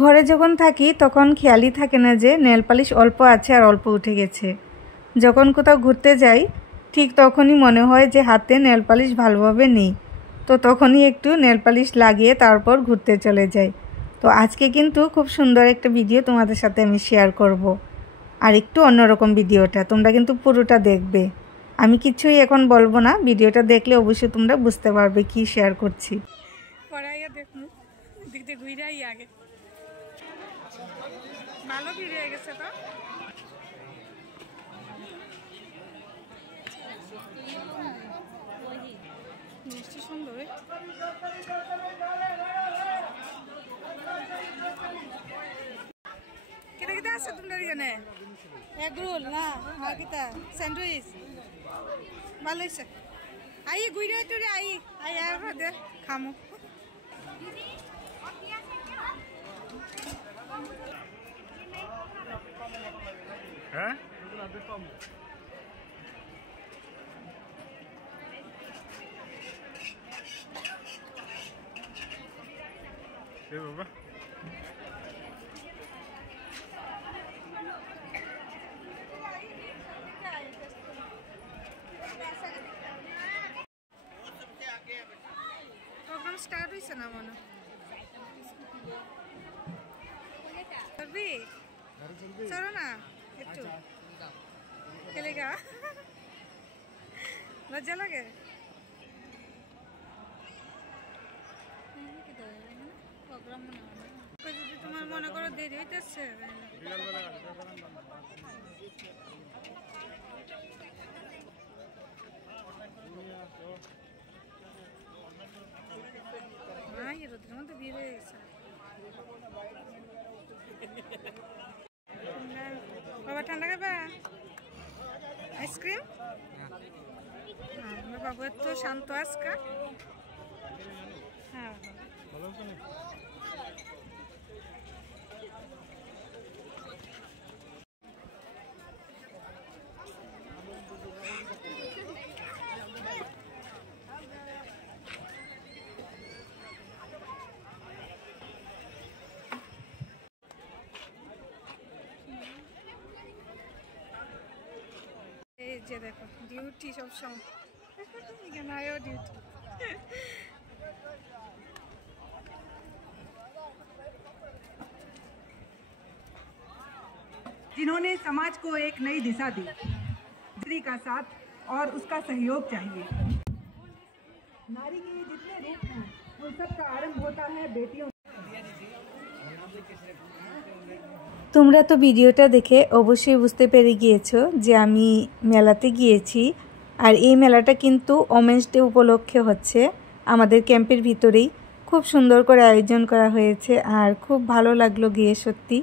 ঘরে যখন থাকি তখন খেয়ালই থাকে না যে নেল পালিশ অল্প আছে আর অল্প উঠে গেছে। যখন কোথাও ঘুরতে যাই ঠিক তখনই মনে হয় যে হাতে নেল পালিশ ভালোভাবে নেই, তো তখনই একটু নেল পালিশ লাগিয়ে তারপর ঘুরতে চলে যাই। তো আজকে কিন্তু খুব সুন্দর একটা ভিডিও তোমাদের সাথে আমি শেয়ার করব। আর একটু অন্যরকম ভিডিওটা, তোমরা কিন্তু পুরোটা দেখবে। আমি কিছুই এখন বলবো না, ভিডিওটা দেখলে অবশ্যই তোমরা বুঝতে পারবে কি শেয়ার করছি। ভালো ভিড় হয়ে গেছে তো। মিষ্টি সুন্দর। কেটে কেটে আছে তোমাদের এখানে এগ রোল না আর কিটা স্যান্ডউইচ ভালো হয়েছে। আই গুইরা টুরে আই আই আর ভাদে খামু। হ্যাঁ এ বাবা প্রোগ্রাম স্টার্ট হইছে না মনে করবি চলো না একটু খেলেগা লজ্জা লাগে। যদি তোমার মনে করো দেরি হইতেছে রোদের মধ্যে ভিড় হয়ে গেছে। বাবা ঠান্ডা খাবা আইসক্রিম? আমার বাবু এত শান্ত আজকা। হ্যাঁ এই যে দেখো ডিউটি সব সময় এখানে আয়ও ডিউটি। जिन्होंने समाज को एक नई दिशा दी, स्त्री का साथ और उसका सहयोग चाहिए। नारी के जितने रूप हैं उन सब का आरंभ होता है बेटियों। তোমরা তো ভিডিওটা দেখে অবশ্যই বুঝতে পেরে গিয়েছো যে আমি মেলাতে গিয়েছি। আর এই মেলাটা কিন্তু ওমেন্স ডে উপলক্ষে হচ্ছে আমাদের ক্যাম্পের ভিতরেই। খুব সুন্দর করে আয়োজন করা হয়েছে আর খুব ভালো লাগলো গিয়ে সত্যি।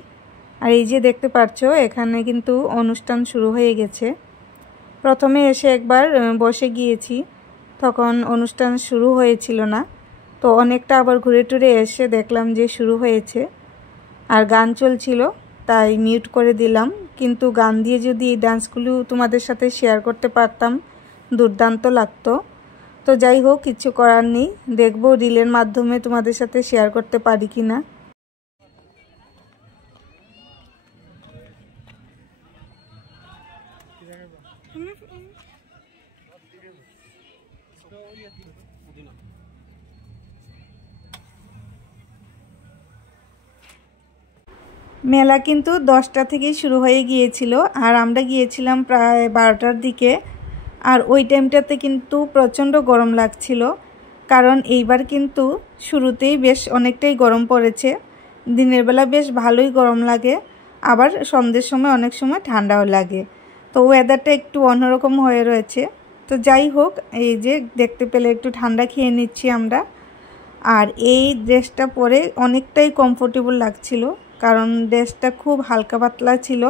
আর এই যে দেখতে পাচ্ছো এখানে কিন্তু অনুষ্ঠান শুরু হয়ে গেছে। প্রথমে এসে একবার বসে গিয়েছি, তখন অনুষ্ঠান শুরু হয়েছিল না, তো অনেকটা আবার ঘুরে টুরে এসে দেখলাম যে শুরু হয়েছে আর গান চলছিল, তাই মিউট করে দিলাম। কিন্তু গান দিয়ে যদি এই ডান্সগুলো তোমাদের সাথে শেয়ার করতে পারতাম দুর্দান্ত লাগতো। তো যাই হোক, কিছু করার নেই, দেখবো রিলের মাধ্যমে তোমাদের সাথে শেয়ার করতে পারি কি না। মেলা কিন্তু 10টা থেকেই শুরু হয়ে গিয়েছিল আর আমরা গিয়েছিলাম প্রায় 12টার দিকে। আর ওই টাইমটাতে কিন্তু প্রচণ্ড গরম লাগছিল, কারণ এইবার কিন্তু শুরুতেই বেশ অনেকটাই গরম পড়েছে। দিনের বেলা বেশ ভালোই গরম লাগে, আবার সন্ধ্যের সময় অনেক সময় ঠান্ডাও লাগে। তো ওয়েদারটা একটু অন্যরকম হয়ে রয়েছে। তো যাই হোক, এই যে দেখতে পেলে একটু ঠান্ডা খেয়ে নিচ্ছি আমরা। আর এই ড্রেসটা পরে অনেকটাই কমফোর্টেবল লাগছিল, কারণ ড্রেসটা খুব হালকা পাতলা ছিল।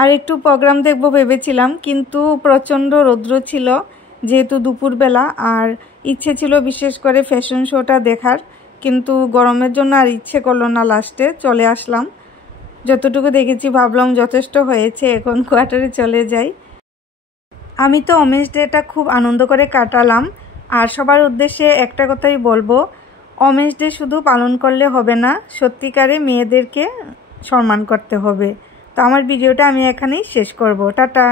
আর একটু প্রোগ্রাম দেখবো ভেবেছিলাম, কিন্তু প্রচণ্ড রৌদ্র ছিল, যেহেতু দুপুরবেলা, আর ইচ্ছে ছিল বিশেষ করে ফ্যাশন শোটা দেখার, কিন্তু গরমের জন্য আর ইচ্ছে করলো না, লাস্টে চলে আসলাম। যতটুকু দেখেছি ভাবলাম যথেষ্ট হয়েছে, এখন কোয়ার্টারে চলে যাই। আমি তো ওমেন্স ডেটা খুব আনন্দ করে কাটালাম। আর সবার উদ্দেশ্যে একটা কথাই বলবো, ওমেন্স ডে শুধু পালন করলে হবে না, সত্যিকারে মেয়েদেরকে সম্মান করতে হবে। তো আমার ভিডিওটা আমি এখানেই শেষ করব। টাটা।